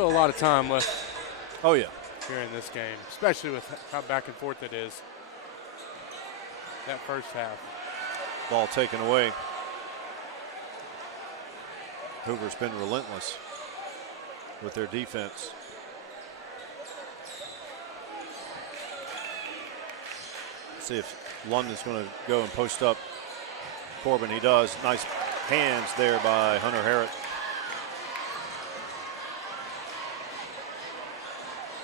still a lot of time left. Oh, yeah. Here in this game, especially with how back and forth it is. That first half. Ball taken away. Hoover's been relentless with their defense. See if London's going to go and post up Corbin. He does. Nice hands there by Hunter Harrod.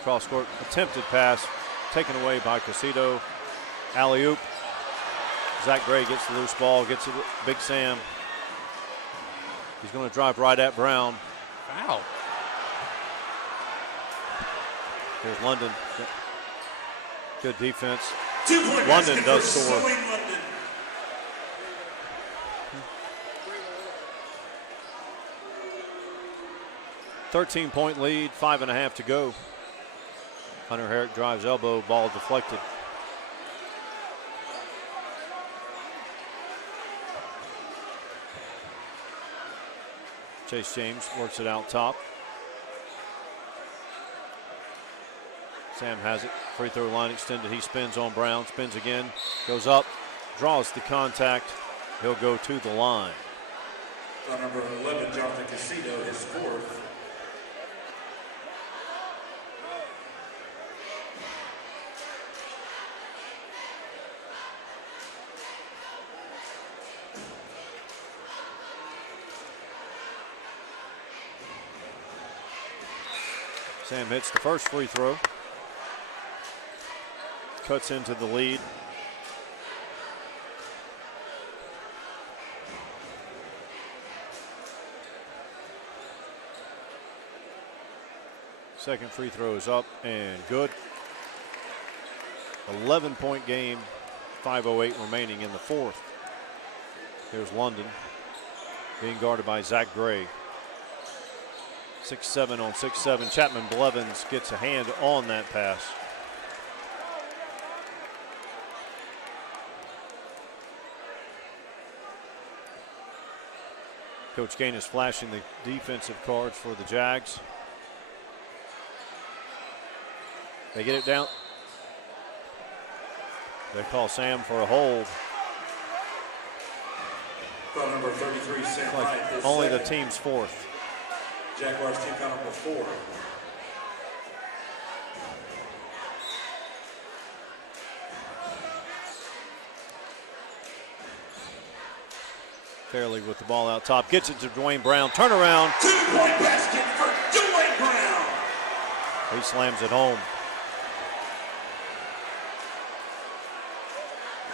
Cross court attempted pass taken away by Casido. Alley-oop. Zach Gray gets the loose ball, gets it. Big Sam. He's going to drive right at Brown. Foul. Here's London. Good defense. London does score. 13-point lead, 5.5 to go. Hunter Herrick drives elbow, ball deflected. Chase James works it out top. Sam has it, free throw line extended. He spins on Brown, spins again, goes up, draws the contact. He'll go to the line. Number 11, Jonathan Casido, his fourth. Sam hits the first free throw. Cuts into the lead. Second free throw is up and good. 11-point game, 5:08 remaining in the fourth. Here's London being guarded by Zach Gray. 6-7 on 6-7. Chapman Blevins gets a hand on that pass. Coach Gaines flashing the defensive cards for the Jags. They get it down. They call Sam for a hold. Foul number 33, Sam Like Hyde. only the team's fourth. Jaguars team foul number 4. Fairley with the ball out top, gets it to Dwayne Brown. Turnaround. 2-point basket for Dwayne Brown. He slams it home.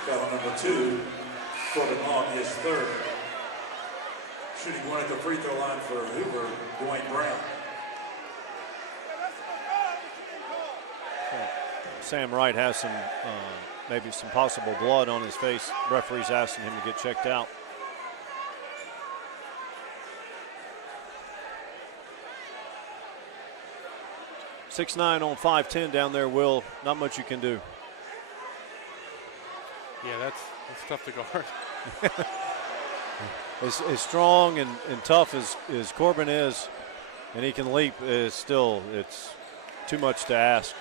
Foul number 2, Corbin Long, his third. Shooting one at the free throw line for Hoover, Dwayne Brown. Sam Wright has some, maybe some possible blood on his face. Referee's asking him to get checked out. .69 on 5'10" down there, Will. Not much you can do. Yeah, that's tough to guard. As strong and tough as Corbin is, and he can leap, is still, it's too much to ask.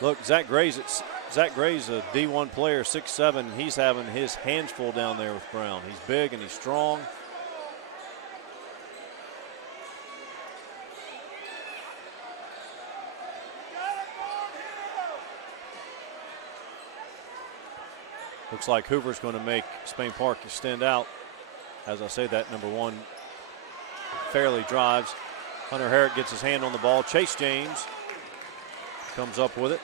Look, Zach Gray's a D1 player, 6'7", and he's having his hands full down there with Brown. He's big and he's strong. Looks like Hoover's going to make Spain Park extend out. As I say that, number 1 Fairley drives. Hunter Herrick gets his hand on the ball. Chase James comes up with it.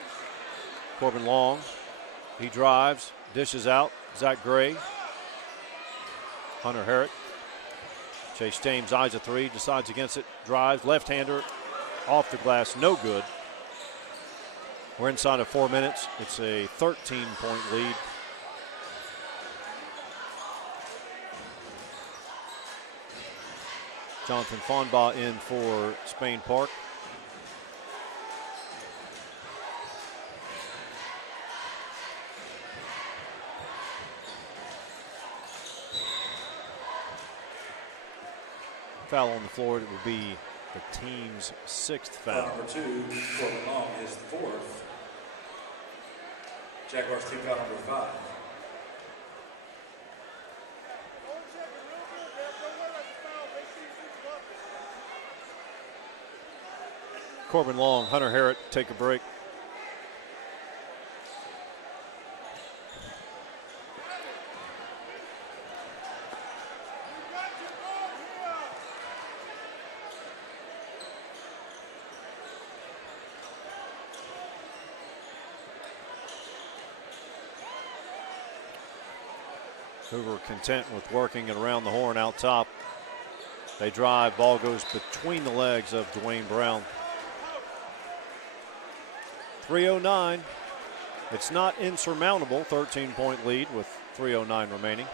Corbin Long, he drives, dishes out. Zach Gray. Hunter Herrick. Chase James eyes a three, decides against it, drives, left-hander, off the glass, no good. We're inside of 4 minutes. It's a 13-point lead. Jonathan Fonbaugh in for Spain Park. foul on the floor. It will be the team's 6th foul. Number 2, Corbin Long, his 4th. Jaguars team foul number 5. Corbin Long, Hunter Harrod take a break. Hoover content with working it around the horn out top. They drive, ball goes between the legs of Dwayne Brown. 3:09. It's not insurmountable. 13-point lead with 3:09 remaining.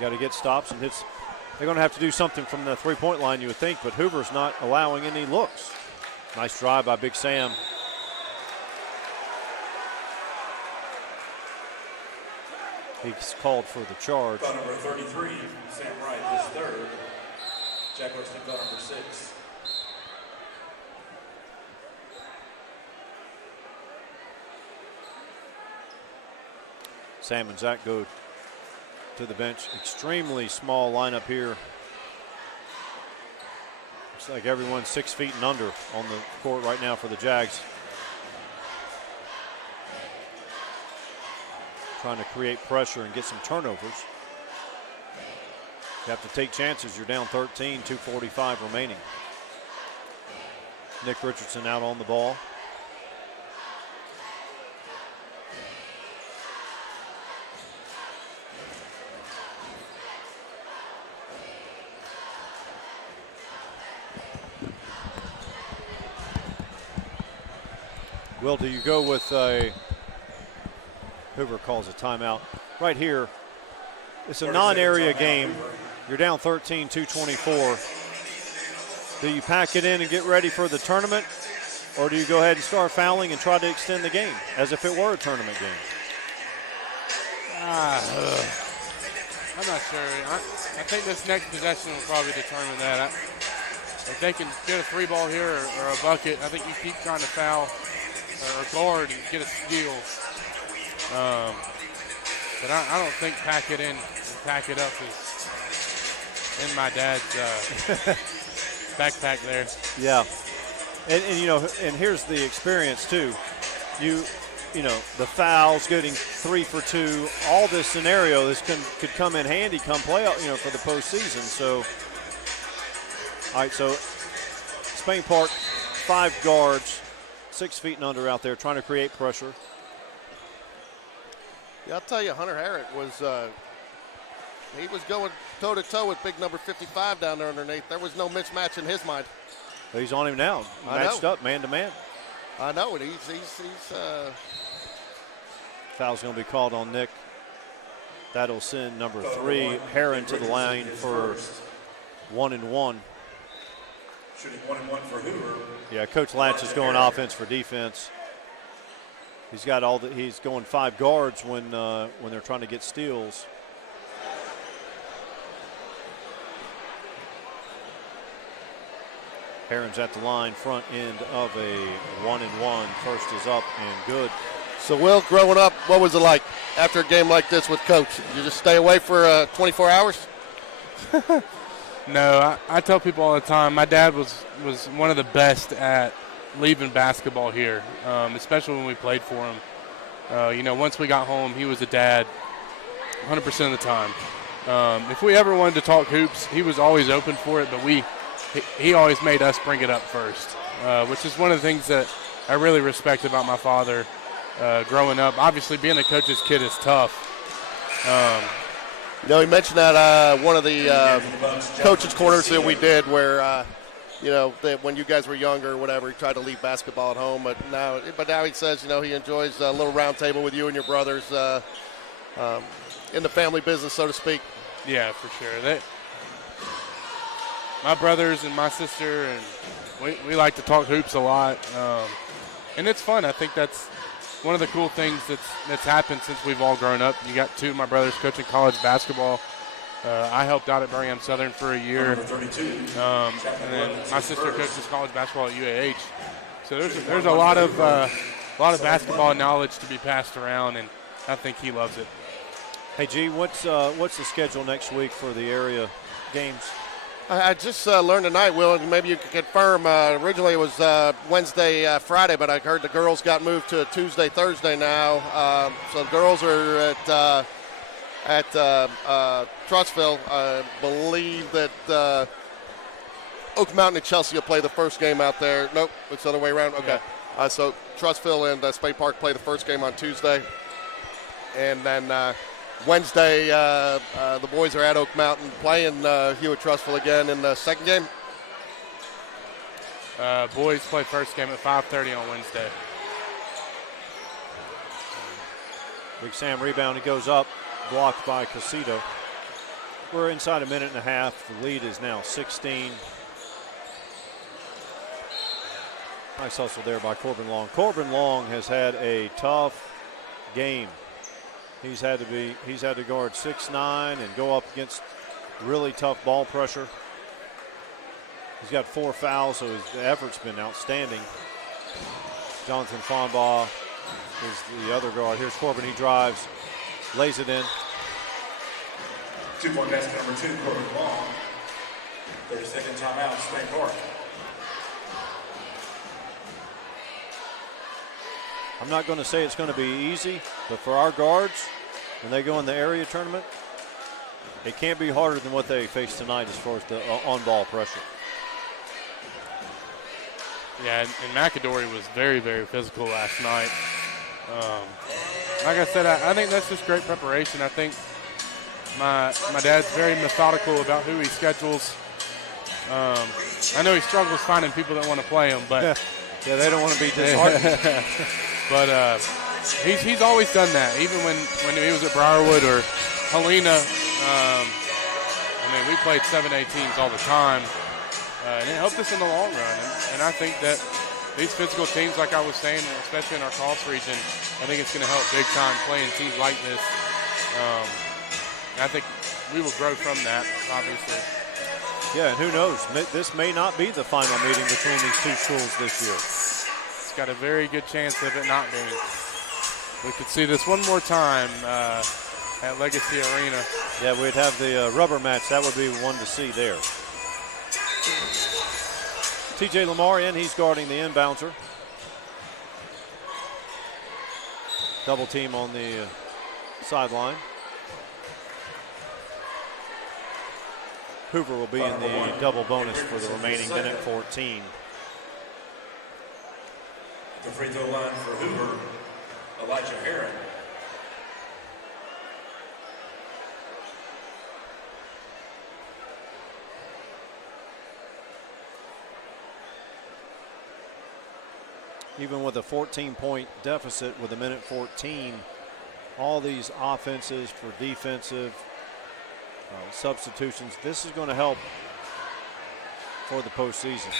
Got to get stops and hits. They're going to have to do something from the three-point line, you would think, but Hoover's not allowing any looks. Nice drive by Big Sam. He's called for the charge. Foul number 33, Sam Wright, his 3rd. Jaguars team foul number 6. Sam and Zach go to the bench. Extremely small lineup here. Looks like everyone's 6 feet and under on the court right now for the Jags. Trying to create pressure and get some turnovers. You have to take chances. You're down 13, 2:45 remaining. Nick Richardson out on the ball. Will, do you go with a Hoover calls a timeout. Right here, it's a non-area game. You're down 13, 2:24. Do you pack it in and get ready for the tournament, or do you go ahead and start fouling and try to extend the game as if it were a tournament game? I'm not sure. I think this next possession will probably determine that. If they can get a 3-ball here or a bucket, I think you keep trying to foul or guard and get a steal. But I don't think pack it in and pack it up is in my dad's backpack there. Yeah, and you know, and here's the experience too. You know, the fouls, getting 3 for 2, all this scenario, this could come in handy come playoff, you know, for the postseason. So, all right, so Spain Park, 5 guards, 6 feet and under out there trying to create pressure. Yeah, I'll tell you, Hunter Harrod was he was going toe-to-toe with big number 55 down there underneath. There was no mismatch in his mind. He's on him now, matched up man-to-man. I know it. He's Foul's going to be called on Nick. That'll send number 3, Heron, to the line for 1 and 1. Shooting 1 and 1 for Hoover. Yeah, Coach Latch is going offense for defense. He's got all the. He's going 5 guards when they're trying to get steals. Heron's at the line, front end of a 1 and 1. First is up and good. So, Will, growing up, what was it like after a game like this with Coach? You just stay away for 24 hours? No, I tell people all the time, my dad was one of the best at leaving basketball here, especially when we played for him. You know, once we got home, he was a dad 100% of the time. If we ever wanted to talk hoops, he was always open for it, but he always made us bring it up first, which is one of the things that I really respect about my father growing up. Obviously, being a coach's kid is tough. You know, he mentioned that one of the coaches' corners that we did where, you know, that when you guys were younger or whatever, he tried to leave basketball at home. But now he says, you know, he enjoys a little round table with you and your brothers in the family business, so to speak. Yeah, for sure. My brothers and my sister, and we like to talk hoops a lot. And it's fun. I think that's one of the cool things that's happened since we've all grown up. You got 2 of my brothers coaching college basketball. I helped out at Birmingham Southern for a year, Number 32. and then my sister coaches college basketball at UAH. So there's a lot of basketball knowledge to be passed around, and I think he loves it. Hey, G, what's the schedule next week for the area games? I just learned tonight, Will, and maybe you can confirm. Originally it was Wednesday, Friday, but I heard the girls got moved to Tuesday, Thursday now. So the girls are at Trussville. I believe that Oak Mountain and Chelsea will play the first game out there. Nope, it's the other way around. Okay. Yeah. So Trussville and Spade Park play the first game on Tuesday. And then Wednesday, the boys are at Oak Mountain playing Hewitt Trussville again in the second game. Boys play first game at 5:30 on Wednesday. Big Sam rebound. He goes up, blocked by Casito. We're inside a minute and a half. The lead is now 16. Nice hustle there by Corbin Long. Corbin Long has had a tough game. He's had to guard 6'9" and go up against really tough ball pressure. He's got 4 fouls, so his effort's been outstanding. Jonathan Fonbaugh is the other guard. Here's Corbin. He drives, lays it in. 2-point basket number 2, Corbin Long. 32nd timeout, Spain Park. I'm not going to say it's going to be easy, but for our guards, when they go in the area tournament, it can't be harder than what they faced tonight as far as the on-ball pressure. Yeah, and McAdory was very, very physical last night. Like I said, I think that's just great preparation. I think my dad's very methodical about who he schedules. I know he struggles finding people that want to play him, but yeah, they don't want to be disheartened. But he's always done that, even when he was at Briarwood or Helena. I mean, we played 7A teams all the time, and it helped us in the long run. And I think that these physical teams, like I was saying, especially in our cross region, I think it's going to help big time playing teams like this. I think we will grow from that, obviously. Yeah, and who knows? This may not be the final meeting between these two schools this year. Got a very good chance of it not being. We could see this one more time at Legacy Arena. Yeah, we'd have the rubber match. That would be one to see there. TJ Lamar in. He's guarding the inbouncer. Double team on the sideline. Hoover will be in the double bonus for the remaining minute 14. The free throw line for Hoover, Elijah Herron. Even with a 14-point deficit with a minute 14, all these offenses for defensive substitutions, this is going to help for the postseason.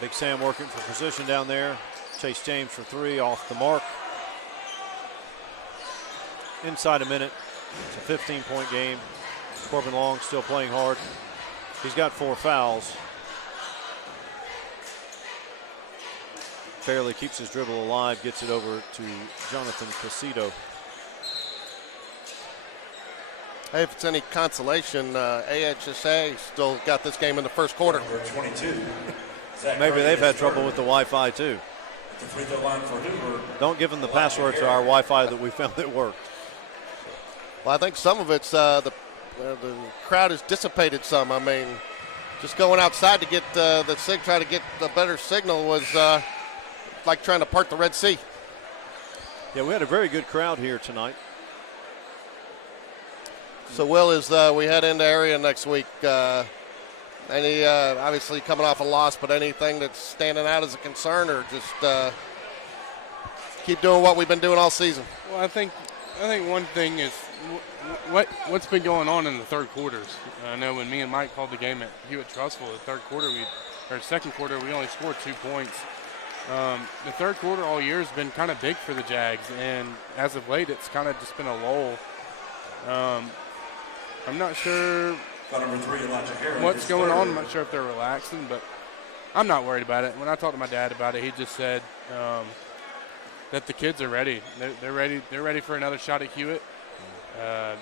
Big Sam working for position down there. Chase James for 3 off the mark. Inside a minute. It's a 15-point game. Corbin Long still playing hard. He's got 4 fouls. Fairley keeps his dribble alive, gets it over to Jonathan Casito. Hey, if it's any consolation, AHSA still got this game in the first quarter. Number 22. Maybe they've had trouble with the Wi-Fi too. The free throw line for Hoover. Don't give them the password to our Wi-Fi that we found that worked. Well, I think some of it's the crowd has dissipated some. I mean, just going outside to get try to get a better signal was like trying to part the Red Sea. Yeah, we had a very good crowd here tonight. So, Will, as we head into area next week, Any obviously coming off a loss, but anything that's standing out as a concern, or just keep doing what we've been doing all season? Well, I think one thing is what's been going on in the third quarters. I know when me and Mike called the game at Hewitt-Trussville, second quarter, we only scored 2 points. The third quarter all year has been kind of big for the Jags, and as of late, it's kind of just been a lull. I'm not sure what's going on. I'm not sure if they're relaxing, but I'm not worried about it. When I talked to my dad about it, he just said that the kids are ready. They're ready. They're ready for another shot at Hewitt.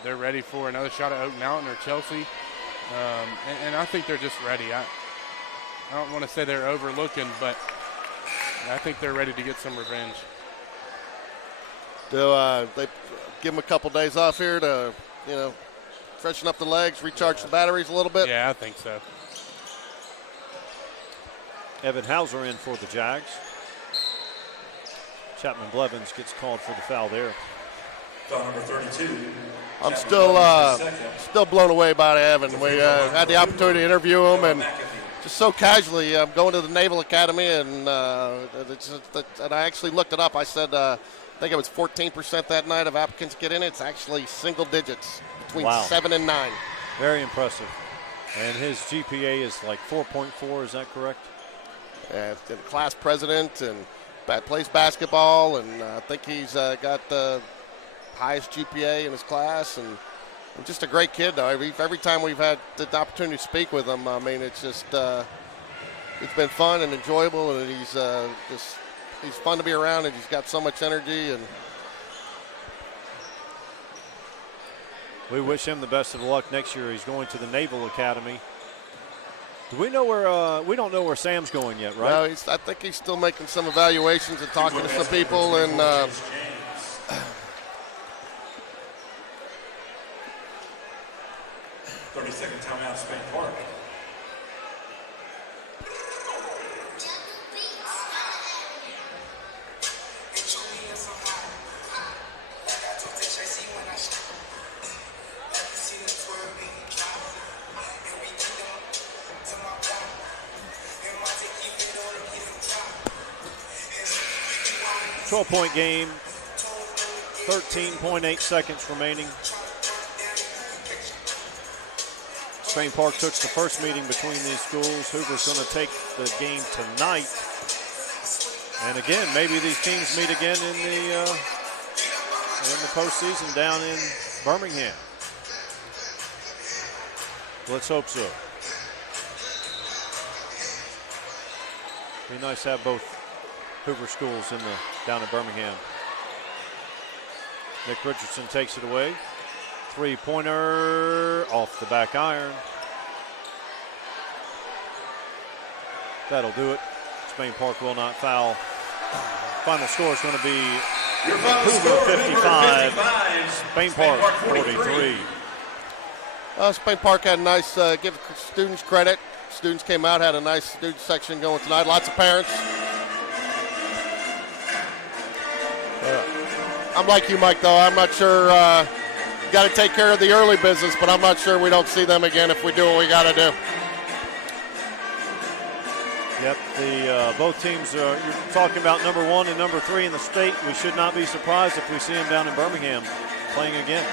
They're ready for another shot at Oak Mountain or Chelsea, and I think they're just ready. I don't want to say they're overlooking, but I think they're ready to get some revenge. Do they give them a couple days off here to, freshen up the legs, recharge the batteries a little bit? Yeah, I think so. Evan Hauser in for the Jags. Chapman Blevins gets called for the foul there. Foul number 32. I'm still blown away by Evan. We had the opportunity to interview him, and just so casually, I'm going to the Naval Academy, and I actually looked it up. I said, I think it was 14% that night of applicants get in. It's actually single digits, between 7 and 9. Very impressive. And his GPA is like 4.4, is that correct? Yeah, class president and plays basketball, and I think he's got the highest GPA in his class, and just a great kid, though. Every time we've had the opportunity to speak with him, I mean, it's just it's been fun and enjoyable, and he's fun to be around, and he's got so much energy. And we wish him the best of luck next year. He's going to the Naval Academy. Do we know where? We don't know where Sam's going yet, right? No, I think he's still making some evaluations and talking to some people, and. 30-second timeout, Spain Park. A 12-point game, 13.8 seconds remaining. Spain Park took the first meeting between these schools. Hoover's going to take the game tonight. And again, maybe these teams meet again in the postseason down in Birmingham. Let's hope so. Be nice to have both Hoover schools down in Birmingham. Nick Richardson takes it away. Three-pointer off the back iron. That'll do it. Spain Park will not foul. Final score is going to be Hoover 55, Spain Park 43. Spain Park had a nice, give students credit. Students came out, had a nice student section going tonight. Lots of parents. I'm like you, Mike, though. I'm not sure. Got to take care of the early business, but I'm not sure we don't see them again if we do what we got to do. Yep, both teams you're talking about number 1 and number 3 in the state. We should not be surprised if we see them down in Birmingham playing again.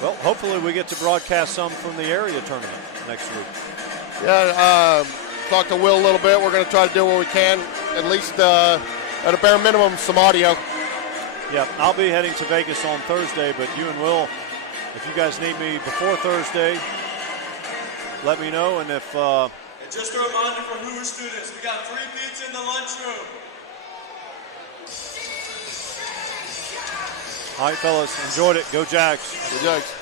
Well, hopefully we get to broadcast some from the area tournament next week. Yeah, talked to Will a little bit. We're going to try to do what we can, at least at a bare minimum, some audio. Yeah, I'll be heading to Vegas on Thursday, but you and Will, if you guys need me before Thursday, let me know. And if and just a reminder for Hoover students, we got 3 pizza in the lunchroom. All right, fellas, enjoyed it. Go Jags. Go Jags.